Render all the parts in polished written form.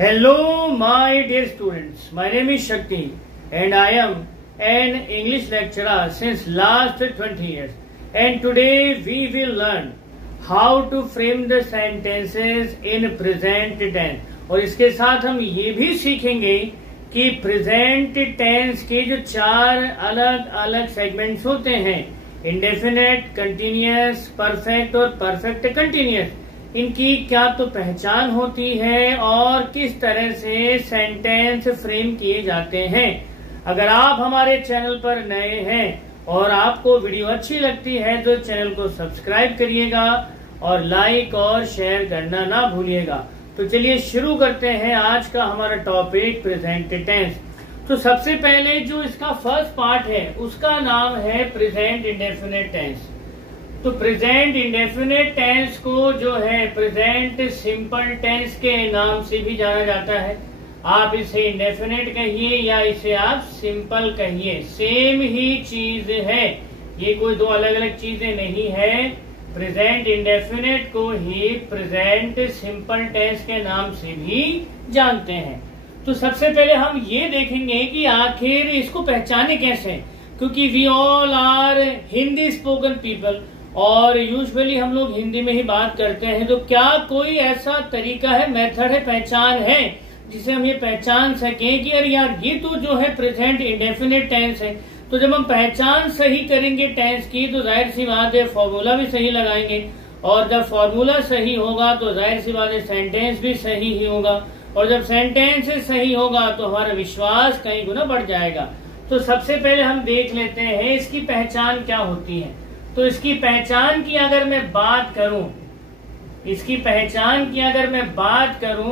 Hello, my dear students. My name is Shakti, and I am an English lecturer since last 20 years. And today we will learn how to frame the sentences in present tense. और इसके साथ हम ये भी सीखेंगे कि present tense के जो चार अलग अलग सेगमेंट्स होते हैं, इंडेफिनेट, कंटिन्यूअस, परफेक्ट और परफेक्ट कंटिन्यूअस, इनकी क्या तो पहचान होती है और किस तरह से सेंटेंस फ्रेम किए जाते हैं। अगर आप हमारे चैनल पर नए हैं और आपको वीडियो अच्छी लगती है तो चैनल को सब्सक्राइब करिएगा और लाइक और शेयर करना ना भूलिएगा। तो चलिए शुरू करते हैं आज का हमारा टॉपिक प्रेजेंट टेंस। तो सबसे पहले जो इसका फर्स्ट पार्ट है उसका नाम है प्रेजेंट इंडेफिनिट टेंस। तो प्रेजेंट इंडेफिनिट टेंस को जो है प्रेजेंट सिंपल टेंस के नाम से भी जाना जाता है। आप इसे इंडेफिनिट कहिए या इसे आप सिंपल कहिए, सेम ही चीज है, ये कोई दो अलग अलग चीजें नहीं है। प्रेजेंट इंडेफिनिट को ही प्रेजेंट सिंपल टेंस के नाम से भी जानते हैं। तो सबसे पहले हम ये देखेंगे कि आखिर इसको पहचाने कैसे, क्योंकि we all are Hindi spoken people और यूजुअली हम लोग हिंदी में ही बात करते हैं। तो क्या कोई ऐसा तरीका है, मेथड है, पहचान है जिसे हम ये पहचान सकें कि यार ये तो जो है प्रेजेंट इंडेफिनिट टेंस है। तो जब हम पहचान सही करेंगे टेंस की तो जाहिर सी बात है फॉर्मूला भी सही लगाएंगे, और जब फॉर्मूला सही होगा तो जाहिर सी बात है सेंटेंस भी सही ही होगा, और जब सेंटेंस सही होगा तो हमारा विश्वास कई गुना बढ़ जाएगा। तो सबसे पहले हम देख लेते हैं इसकी पहचान क्या होती है। तो इसकी पहचान की अगर मैं बात करूं,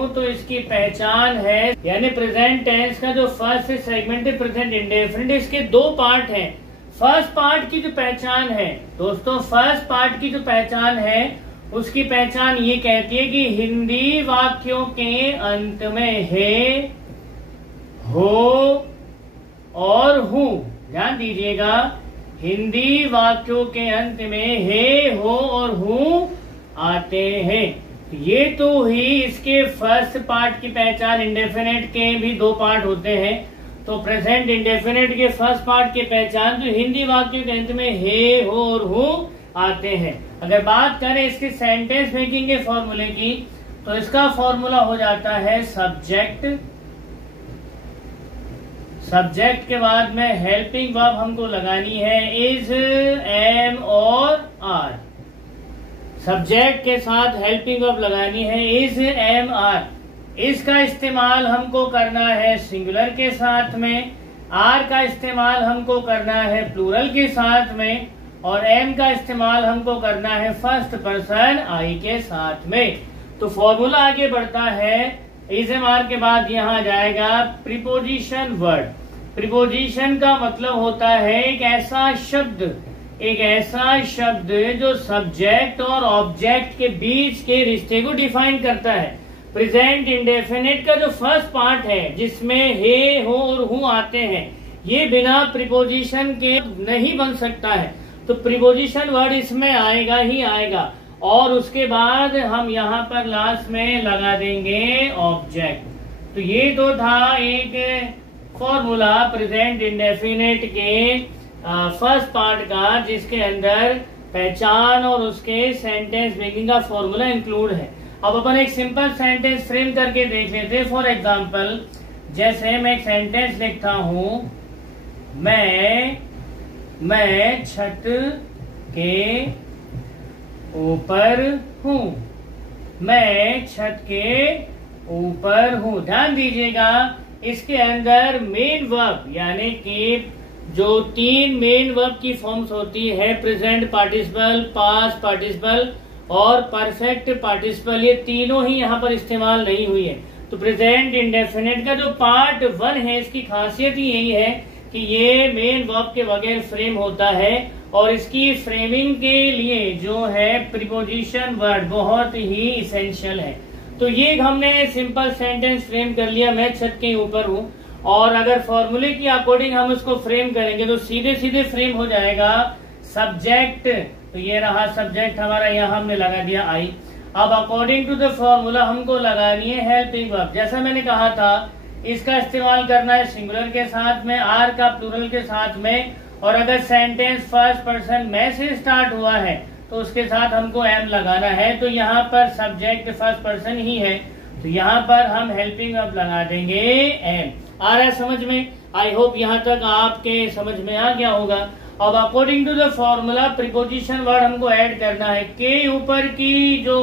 तो इसकी पहचान है, यानी प्रेजेंट टेंस का जो फर्स्ट सेगमेंट है प्रेजेंट इंडेफिनिट, इसके दो पार्ट हैं। फर्स्ट पार्ट की जो पहचान है दोस्तों, फर्स्ट पार्ट की जो पहचान है उसकी पहचान ये कहती है कि हिंदी वाक्यों के अंत में है, हो और हूं। ध्यान दीजिएगा, हिंदी वाक्यों के अंत में हे, हो और हूं आते हैं। ये तो ही इसके फर्स्ट पार्ट की पहचान। इंडेफिनेट के भी दो पार्ट होते हैं, तो प्रेजेंट इंडेफिनेट के फर्स्ट पार्ट की पहचान तो हिंदी वाक्यों के अंत में हे, हो और हूं आते हैं। अगर बात करें इसके सेंटेंस मेकिंग के फॉर्मूले की, तो इसका फॉर्मूला हो जाता है सब्जेक्ट, सब्जेक्ट के बाद में हेल्पिंग वर्ब हमको लगानी है इज, एम और आर। सब्जेक्ट के साथ हेल्पिंग वर्ब लगानी है इज, एम, आर। इसका इस्तेमाल हमको करना है सिंगुलर के साथ में, आर का इस्तेमाल हमको करना है प्लूरल के साथ में, और एम का इस्तेमाल हमको करना है फर्स्ट पर्सन आई के साथ में। तो फॉर्मूला आगे बढ़ता है, इज, एम, आर के बाद यहाँ जाएगा प्रीपोजिशन वर्ड। प्रीपोजिशन का मतलब होता है एक ऐसा शब्द जो सब्जेक्ट और ऑब्जेक्ट के बीच के रिश्ते को डिफाइन करता है। प्रेजेंट इंडेफिनिट का जो फर्स्ट पार्ट है जिसमें हे, हो और हूं आते हैं, ये बिना प्रीपोजिशन के नहीं बन सकता है। तो प्रीपोजिशन वर्ड इसमें आएगा ही आएगा, और उसके बाद हम यहाँ पर लास्ट में लगा देंगे ऑब्जेक्ट। तो ये तो था एक फॉर्मूला प्रेजेंट इंडेफिनिट के फर्स्ट पार्ट का, जिसके अंदर पहचान और उसके सेंटेंस मेकिंग का फॉर्मूला इंक्लूड है। अब अपन एक सिंपल सेंटेंस फ्रेम करके देख लेते हैं। फॉर एग्जांपल, जैसे मैं एक सेंटेंस लिखता हूं, मैं छत के ऊपर हूं, मैं छत के ऊपर हूं। ध्यान दीजिएगा, इसके अंदर मेन वर्ब यानी कि जो तीन मेन वर्ब की फॉर्म्स होती है, प्रेजेंट पार्टिसिपल, पास्ट पार्टिसिपल और परफेक्ट पार्टिसिपल, ये तीनों ही यहाँ पर इस्तेमाल नहीं हुई है। तो प्रेजेंट इंडेफिनिट का जो पार्ट 1 है, इसकी खासियत ही यही है कि ये मेन वर्ब के बगैर फ्रेम होता है, और इसकी फ्रेमिंग के लिए जो है प्रीपोजिशन वर्ड बहुत ही इसेंशियल है। तो ये हमने सिंपल सेंटेंस फ्रेम कर लिया, मैं छत के ऊपर हूँ, और अगर फॉर्मूले की अकॉर्डिंग हम इसको फ्रेम करेंगे तो सीधे सीधे फ्रेम हो जाएगा सब्जेक्ट। तो ये रहा सब्जेक्ट हमारा, यहाँ हमने लगा दिया आई। अब अकॉर्डिंग टू द फॉर्मूला हमको लगानी है हेल्पिंग वर्ब। जैसा मैंने कहा था, इसका इस्तेमाल करना है सिंगुलर के साथ में, आर का प्लूरल के साथ में, और अगर सेंटेंस फर्स्ट पर्सन मैं से स्टार्ट हुआ है तो उसके साथ हमको एम लगाना है। तो यहाँ पर सब्जेक्ट फर्स्ट पर्सन ही है, तो यहाँ पर हम हेल्पिंग वर्ब लगा देंगे एम। आ रहा है समझ में? आई होप यहाँ तक आपके समझ में आ गया होगा। अब according to the formula preposition word हमको ऐड करना है। के ऊपर की जो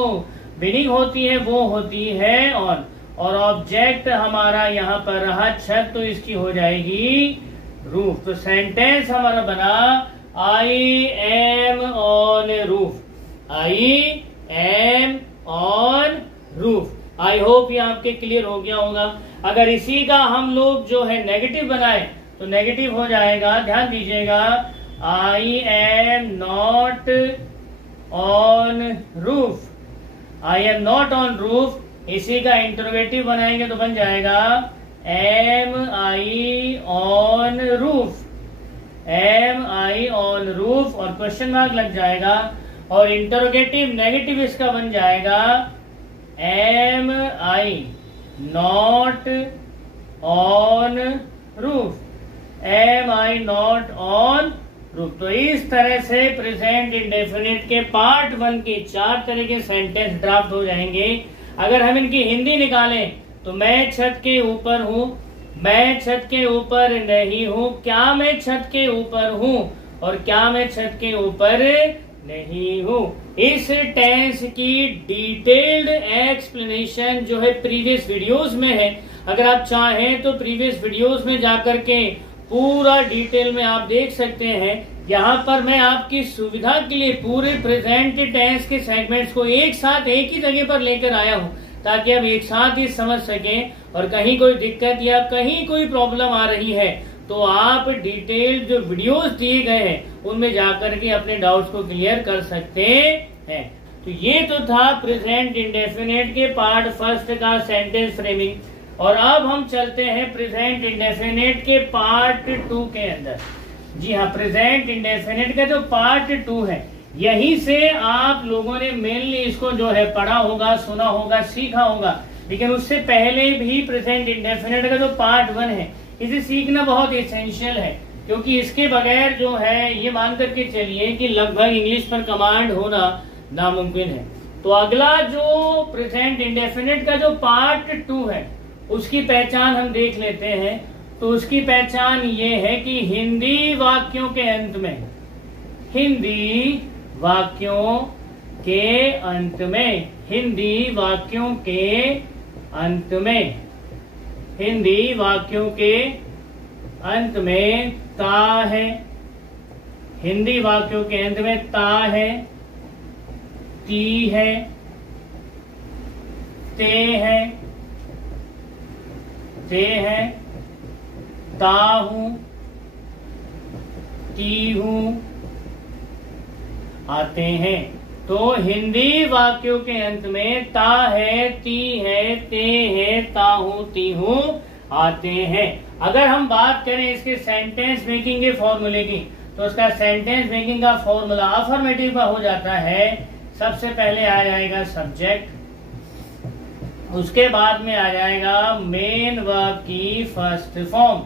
बिगिनिंग होती है वो होती है ऑन, और ऑब्जेक्ट हमारा यहाँ पर रहा छत, तो इसकी हो जाएगी रूफ। तो सेंटेंस हमारा बना I M on roof. I M on roof. I hope ये आपके क्लियर हो गया होगा। अगर इसी का हम लोग जो है नेगेटिव बनाए तो नेगेटिव हो जाएगा, ध्यान दीजिएगा, I am not on roof. I am not on roof, इसी का इंटरोगेटिव बनाएंगे तो बन जाएगा am I on roof. Am I on roof और क्वेश्चन मार्क लग जाएगा, और इंटरोगेटिव नेगेटिव इसका बन जाएगा am I not on roof. Am I not on roof. तो इस तरह से प्रेजेंट इंडेफिनिट के पार्ट 1 के 4 तरह के सेंटेंस ड्राफ्ट हो जाएंगे। अगर हम इनकी हिंदी निकालें तो मैं छत के ऊपर हूँ, मैं छत के ऊपर नहीं हूँ, क्या मैं छत के ऊपर हूँ, और क्या मैं छत के ऊपर नहीं हूँ। इस टेंस की डिटेल्ड एक्सप्लेनेशन जो है प्रीवियस वीडियोस में है। अगर आप चाहें तो प्रीवियस वीडियोस में जाकर के पूरा डिटेल में आप देख सकते हैं। यहाँ पर मैं आपकी सुविधा के लिए पूरे प्रेजेंट टेंस के सेगमेंट्स को एक साथ एक ही जगह पर लेकर आया हूँ, ताकि आप एक साथ ही समझ सकें, और कहीं कोई दिक्कत या कहीं कोई प्रॉब्लम आ रही है तो आप डिटेल्ड जो वीडियोस दिए गए हैं उनमें जाकर के अपने डाउट्स को क्लियर कर सकते हैं। तो ये तो था प्रेजेंट इंडेफिनिट के पार्ट 1 का सेंटेंस फ्रेमिंग, और अब हम चलते हैं प्रेजेंट इंडेफिनिट के पार्ट 2 के अंदर। जी हाँ, प्रेजेंट इंडेफिनिट का जो पार्ट 2 है, यहीं से आप लोगों ने मेनली इसको जो है पढ़ा होगा, सुना होगा, सीखा होगा। लेकिन उससे पहले भी प्रेजेंट इंडेफिनिट का जो पार्ट 1 है, इसे सीखना बहुत एसेंशियल है, क्योंकि इसके बगैर जो है ये मान करके चलिए कि लगभग इंग्लिश पर कमांड होना नामुमकिन है। तो अगला जो प्रेजेंट इंडेफिनिट का जो पार्ट 2 है, उसकी पहचान हम देख लेते हैं। तो उसकी पहचान ये है कि हिंदी वाक्यों के अंत में, हिंदी वाक्यों के अंत में, हिंदी वाक्यों के अंत में, हिंदी वाक्यों के अंत में ता है। हिंदी वाक्यों के अंत में ता है, ती है, ते है, ते है, ता हूं, ती हूं आते हैं। तो हिंदी वाक्यों के अंत में ता है, ती है, ते है, ता हूं, ती हूं आते हैं। अगर हम बात करें इसके सेंटेंस मेकिंग के फॉर्मूले की, तो उसका सेंटेंस मेकिंग का फॉर्मूला अफर्मेटिव का हो जाता है। सबसे पहले आ जाएगा सब्जेक्ट, उसके बाद में आ जाएगा मेन वर्ब की फर्स्ट फॉर्म।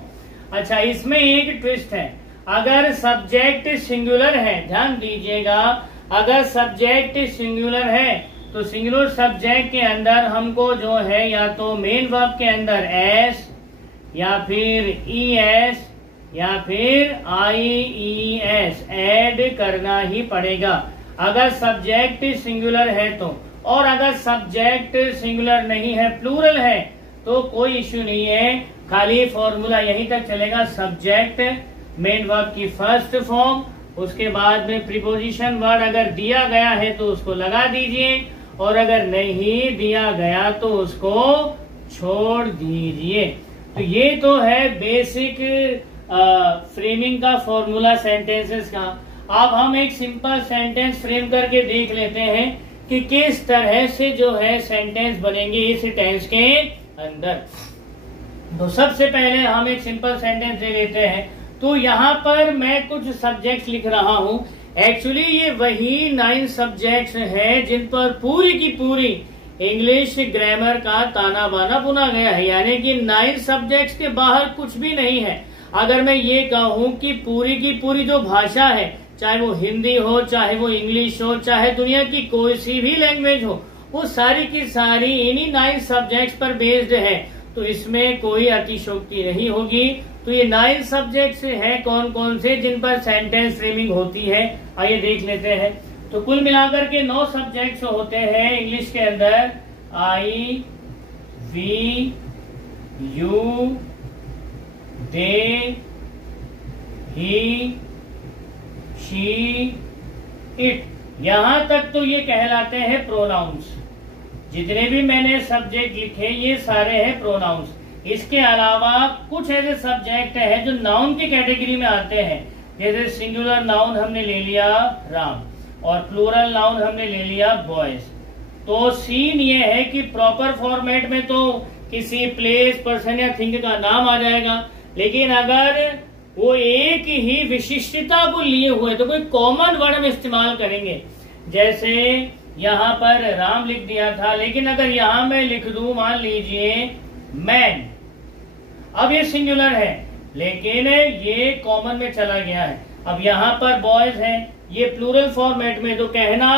अच्छा, इसमें एक ट्विस्ट है। अगर सब्जेक्ट सिंगुलर है, ध्यान दीजिएगा, अगर सब्जेक्ट सिंगुलर है तो सिंगुलर सब्जेक्ट के अंदर हमको जो है या तो मेन वर्ब के अंदर एस, या फिर ई एस, या फिर आई ई एस ऐड करना ही पड़ेगा, अगर सब्जेक्ट सिंगुलर है तो। और अगर सब्जेक्ट सिंगुलर नहीं है, प्लूरल है, तो कोई इश्यू नहीं है, खाली फॉर्मूला यहीं तक चलेगा। सब्जेक्ट मेन वर्ब की फर्स्ट फॉर्म, उसके बाद में प्रीपोजिशन वर्ड अगर दिया गया है तो उसको लगा दीजिए, और अगर नहीं दिया गया तो उसको छोड़ दीजिए। तो ये तो है बेसिक फ्रेमिंग का फॉर्मूला सेंटेंसेस का। अब हम एक सिंपल सेंटेंस फ्रेम करके देख लेते हैं कि किस तरह से जो है सेंटेंस बनेंगे इस टेंस के अंदर। तो सबसे पहले हम एक सिंपल सेंटेंस ले लेते हैं। तो यहाँ पर मैं कुछ सब्जेक्ट लिख रहा हूँ, एक्चुअली ये वही 9 सब्जेक्ट्स हैं जिन पर पूरी की पूरी इंग्लिश ग्रामर का ताना बाना बुना गया है, यानी कि 9 सब्जेक्ट्स के बाहर कुछ भी नहीं है। अगर मैं ये कहूं कि पूरी की पूरी जो भाषा है, चाहे वो हिंदी हो, चाहे वो इंग्लिश हो, चाहे दुनिया की कोई सी भी लैंग्वेज हो, वो सारी की सारी इन्हीं 9 सब्जेक्ट्स पर बेस्ड है। तो इसमें कोई अतिशयोक्ति नहीं होगी। तो ये 9 सब्जेक्ट्स हैं कौन कौन से जिन पर सेंटेंस फ्रेमिंग होती है, आइए देख लेते हैं। तो कुल मिलाकर के 9 सब्जेक्ट्स होते हैं इंग्लिश के अंदर। I, we, you, they, he, she, it, यहां तक तो ये कहलाते हैं प्रोनाउंस। जितने भी मैंने सब्जेक्ट लिखे ये सारे हैं प्रोनाउंस। इसके अलावा कुछ ऐसे सब्जेक्ट हैं जो नाउन की कैटेगरी में आते हैं, जैसे सिंगुलर नाउन हमने ले लिया राम और प्लूरल नाउन हमने ले लिया बॉयज। तो सीन ये है कि प्रॉपर फॉर्मेट में तो किसी प्लेस, पर्सन या थिंग का नाम आ जाएगा, लेकिन अगर वो एक ही विशिष्टता को लिए हुए तो कोई कॉमन वर्ड हम इस्तेमाल करेंगे। जैसे यहाँ पर राम लिख दिया था, लेकिन अगर यहाँ मैं लिख दूं मान लीजिए मैन, अब ये सिंगुलर है लेकिन ये कॉमन में चला गया है। अब यहाँ पर बॉयज है, ये प्लूरल फॉर्मेट में। तो कहना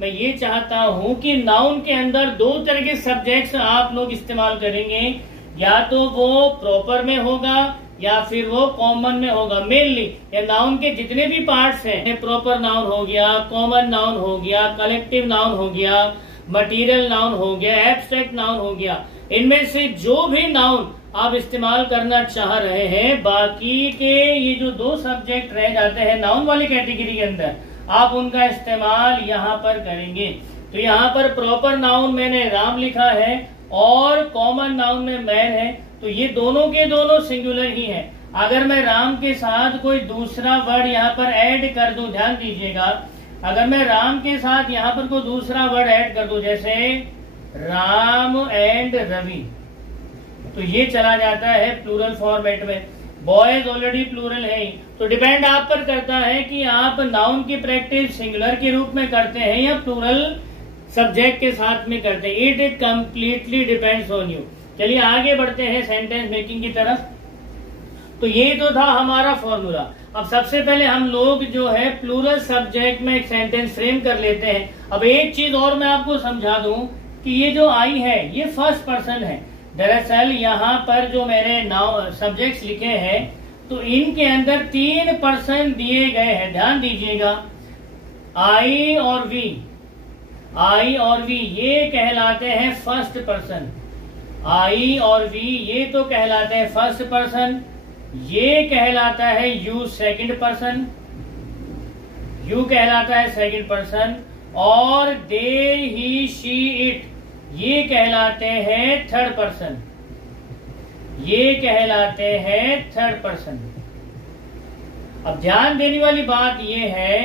मैं ये चाहता हूं कि नाउन के अंदर 2 तरह के सब्जेक्ट्स आप लोग इस्तेमाल करेंगे, या तो वो प्रॉपर में होगा या फिर वो कॉमन में होगा। मेनली ये नाउन के जितने भी पार्ट्स हैं, प्रॉपर नाउन हो गया, कॉमन नाउन हो गया, कलेक्टिव नाउन हो गया, मटीरियल नाउन हो गया, एब्स्ट्रैक्ट नाउन हो गया, इनमें से जो भी नाउन आप इस्तेमाल करना चाह रहे हैं, बाकी के ये जो 2 सब्जेक्ट रह जाते हैं नाउन वाली कैटेगरी के अंदर, आप उनका इस्तेमाल यहाँ पर करेंगे। तो यहाँ पर प्रॉपर नाउन मैंने राम लिखा है और कॉमन नाउन में मैन है, तो ये दोनों के दोनों सिंगुलर ही हैं। अगर मैं राम के साथ कोई दूसरा वर्ड यहाँ पर ऐड कर दूं, ध्यान दीजिएगा, अगर मैं राम के साथ यहाँ पर कोई दूसरा वर्ड ऐड कर दूं, जैसे राम एंड रवि, तो ये चला जाता है प्लूरल फॉर्मेट में। बॉयज ऑलरेडी प्लूरल है ही। तो डिपेंड आप पर करता है कि आप नाउन की प्रैक्टिस सिंगुलर के रूप में करते हैं या प्लूरल सब्जेक्ट के साथ में करते हैं। It completely depends on you. चलिए आगे बढ़ते हैं सेंटेंस मेकिंग की तरफ। तो ये तो था हमारा फॉर्मूला। अब सबसे पहले हम लोग जो है प्लूरल सब्जेक्ट में एक सेंटेंस फ्रेम कर लेते हैं। अब एक चीज और मैं आपको समझा दूं कि ये जो आई है ये फर्स्ट पर्सन है। दरअसल यहाँ पर जो मैंने नाउ सब्जेक्ट्स लिखे हैं तो इनके अंदर 3 पर्सन दिए गए हैं, ध्यान दीजिएगा। आई और वी, आई और वी ये कहलाते हैं फर्स्ट पर्सन। आई और वी ये तो कहलाते हैं फर्स्ट पर्सन, ये कहलाता है यू सेकंड पर्सन, यू कहलाता है सेकंड पर्सन, और दे ही शी इट ये कहलाते हैं थर्ड पर्सन, ये कहलाते हैं थर्ड पर्सन। अब ध्यान देने वाली बात ये है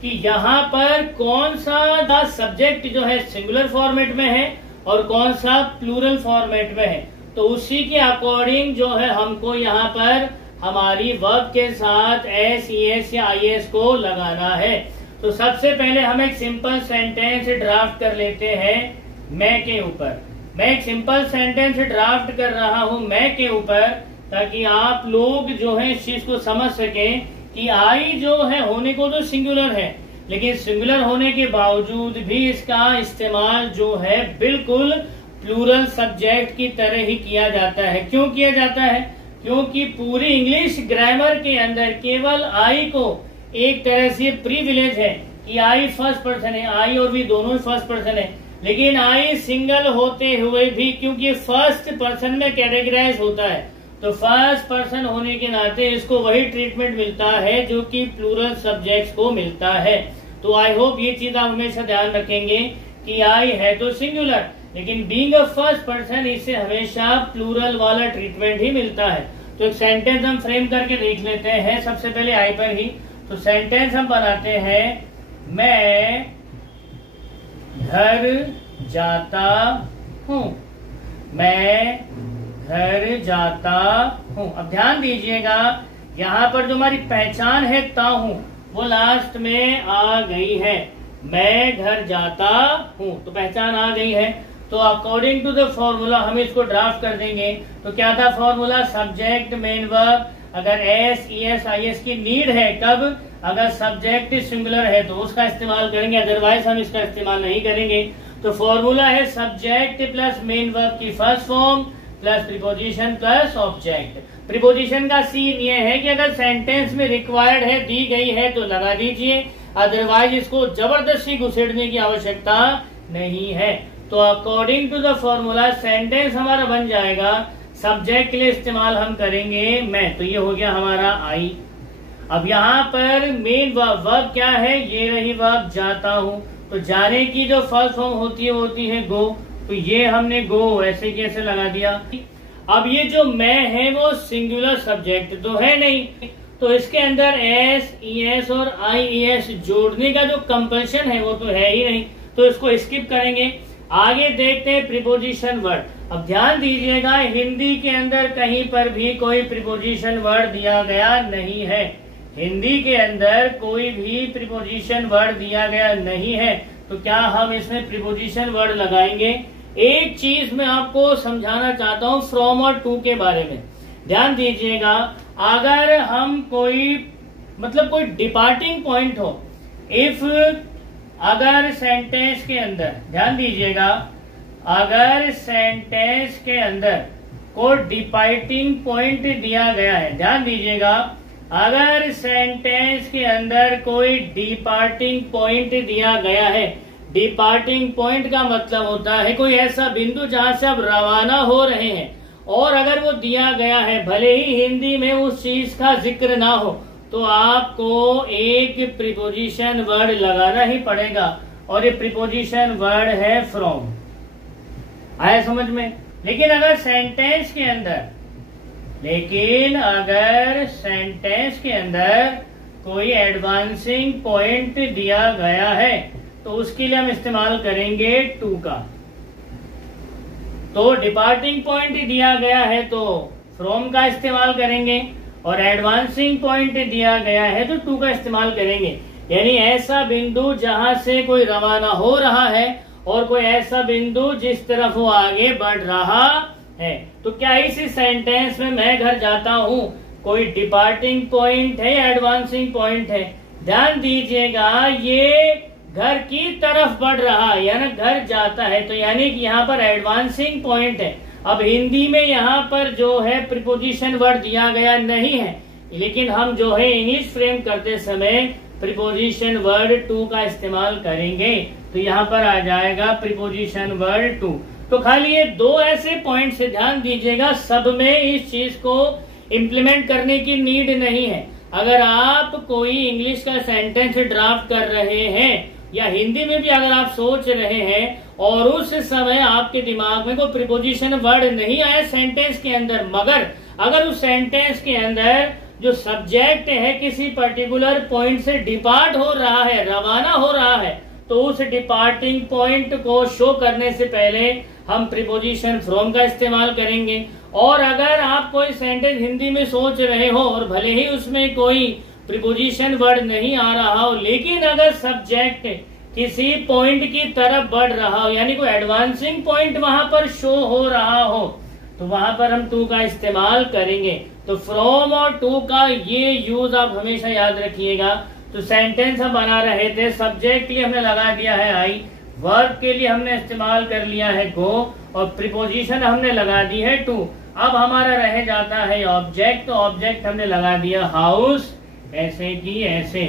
कि यहाँ पर कौन सा सब्जेक्ट जो है सिंगुलर फॉर्मेट में है और कौन सा प्लूरल फॉर्मेट में है, तो उसी के अकॉर्डिंग जो है हमको यहाँ पर हमारी वर्ब के साथ एस, ईएस या आईएस को लगाना है। तो सबसे पहले हम एक सिंपल सेंटेंस ड्राफ्ट कर लेते हैं मैं के ऊपर। मैं एक सिंपल सेंटेंस ड्राफ्ट कर रहा हूं मैं के ऊपर, ताकि आप लोग जो है इस चीज को समझ सकें कि आई जो है होने को तो सिंगुलर है, लेकिन सिंगुलर होने के बावजूद भी इसका इस्तेमाल जो है बिल्कुल प्लूरल सब्जेक्ट की तरह ही किया जाता है। क्यों किया जाता है? क्योंकि पूरी इंग्लिश ग्रामर के अंदर केवल आई को एक तरह से प्रिविलेज है कि आई फर्स्ट पर्सन है, आई और भी दोनों फर्स्ट पर्सन है, लेकिन आई सिंगल होते हुए भी क्योंकि फर्स्ट पर्सन में कैटेगराइज होता है, तो फर्स्ट पर्सन होने के नाते इसको वही ट्रीटमेंट मिलता है जो कि प्लूरल सब्जेक्ट्स को मिलता है। तो आई होप ये चीज आप हमेशा ध्यान रखेंगे कि आई है तो सिंगुलर, लेकिन बीइंग अ फर्स्ट पर्सन इसे हमेशा प्लूरल वाला ट्रीटमेंट ही मिलता है। तो एक सेंटेंस हम फ्रेम करके देख लेते हैं सबसे पहले आई पर ही। तो सेंटेंस हम बनाते हैं मैं घर जाता हूँ, मैं घर जाता हूँ। अब ध्यान दीजिएगा यहाँ पर जो हमारी पहचान है ता हूँ, वो लास्ट में आ गई है। मैं घर जाता हूँ, तो पहचान आ गई है। तो अकॉर्डिंग टू द फॉर्मूला हम इसको ड्राफ्ट कर देंगे। तो क्या था फॉर्मूला? सब्जेक्ट मेन वर्ब, अगर S E S I S की नीड है, कब? अगर सब्जेक्ट सिंगुलर है तो उसका इस्तेमाल करेंगे, अदरवाइज हम इसका इस्तेमाल नहीं करेंगे। तो फॉर्मूला है सब्जेक्ट प्लस मेन वर्ब की first form plus preposition plus object. Preposition का सीन ये है कि अगर सेंटेंस में रिक्वायर्ड है, दी गई है, तो लगा दीजिए, अदरवाइज इसको जबरदस्ती घुसेड़ने की आवश्यकता नहीं है। तो according to the formula sentence हमारा बन जाएगा, सब्जेक्ट के लिए इस्तेमाल हम करेंगे मैं। तो ये हो गया हमारा आई। अब यहाँ पर मेन वर्ब क्या है? ये रही वर्ब जाता हूँ। तो जाने की जो फर्स्ट फॉर्म होती है वो होती है गो। तो ये हमने गो ऐसे कैसे लगा दिया। अब ये जो मैं है वो सिंगुलर सब्जेक्ट तो है नहीं, तो इसके अंदर एस ई एस और आई ई एस जोड़ने का जो कंपल्शन है वो तो है ही नहीं, तो इसको स्किप करेंगे। आगे देखते हैं प्रीपोजिशन वर्ड। अब ध्यान दीजिएगा, हिंदी के अंदर कहीं पर भी कोई प्रीपोजिशन वर्ड दिया गया नहीं है। हिंदी के अंदर कोई भी प्रीपोजिशन वर्ड दिया गया नहीं है। तो क्या हम इसमें प्रीपोजिशन वर्ड लगाएंगे? एक चीज मैं आपको समझाना चाहता हूँ फ्रॉम और टू के बारे में। ध्यान दीजिएगा, अगर हम कोई कोई डिपार्टिंग पॉइंट हो, इफ अगर सेंटेंस के अंदर, ध्यान दीजिएगा, अगर सेंटेंस के अंदर कोई डिपार्टिंग पॉइंट दिया गया है, ध्यान दीजिएगा, अगर सेंटेंस के अंदर कोई डिपार्टिंग पॉइंट दिया गया है, डिपार्टिंग पॉइंट का मतलब होता है कोई ऐसा बिंदु जहां से आप रवाना हो रहे हैं, और अगर वो दिया गया है, भले ही हिंदी में उस चीज का जिक्र ना हो, तो आपको एक प्रीपोजिशन वर्ड लगाना ही पड़ेगा, और ये प्रीपोजिशन वर्ड है फ्रॉम। आया समझ में? लेकिन अगर सेंटेंस के अंदर कोई एडवांसिंग पॉइंट दिया गया है, तो उसके लिए हम इस्तेमाल करेंगे टू का। तो डिपार्टिंग पॉइंट दिया गया है तो फ्रॉम का इस्तेमाल करेंगे, और एडवांसिंग पॉइंट दिया गया है तो टू का इस्तेमाल करेंगे। यानी ऐसा बिंदु जहां से कोई रवाना हो रहा है, और कोई ऐसा बिंदु जिस तरफ वो आगे बढ़ रहा है। तो क्या इस सेंटेंस में मैं घर जाता हूँ कोई डिपार्टिंग पॉइंट है या एडवांसिंग पॉइंट है? ध्यान दीजिएगा, ये घर की तरफ बढ़ रहा है, यानी घर जाता है, तो यानी कि यहाँ पर एडवांसिंग पॉइंट है। अब हिंदी में यहाँ पर जो है प्रीपोजिशन वर्ड दिया गया नहीं है, लेकिन हम जो है इंग्लिश फ्रेम करते समय प्रीपोजिशन वर्ड टू का इस्तेमाल करेंगे। तो यहाँ पर आ जाएगा प्रीपोजिशन वर्ड टू। तो खाली ये दो ऐसे पॉइंट से ध्यान दीजिएगा, सब में इस चीज को इम्प्लीमेंट करने की नीड नहीं है। अगर आप कोई इंग्लिश का सेंटेंस ड्राफ्ट कर रहे हैं, या हिंदी में भी अगर आप सोच रहे हैं, और उस समय आपके दिमाग में कोई प्रीपोजिशन वर्ड नहीं आया सेंटेंस के अंदर, मगर अगर उस सेंटेंस के अंदर जो सब्जेक्ट है किसी पर्टिकुलर पॉइंट से डिपार्ट हो रहा है, रवाना हो रहा है, तो उस डिपार्टिंग पॉइंट को शो करने से पहले हम प्रीपोजिशन फ्रॉम का इस्तेमाल करेंगे। और अगर आप कोई सेंटेंस हिंदी में सोच रहे हो और भले ही उसमें कोई प्रीपोजिशन वर्ड नहीं आ रहा हो, लेकिन अगर सब्जेक्ट किसी पॉइंट की तरफ बढ़ रहा हो, यानी कोई एडवांसिंग पॉइंट वहां पर शो हो रहा हो, तो वहां पर हम टू का इस्तेमाल करेंगे। तो फ्रॉम और टू का ये यूज आप हमेशा याद रखिएगा। तो सेंटेंस हम बना रहे थे, सब्जेक्ट के लिए हमने लगा दिया है आई, वर्ब के लिए हमने इस्तेमाल कर लिया है गो, और प्रीपोजिशन हमने लगा दी है टू। अब हमारा रह जाता है ऑब्जेक्ट, तो ऑब्जेक्ट हमने लगा दिया हाउस, ऐसे की ऐसे।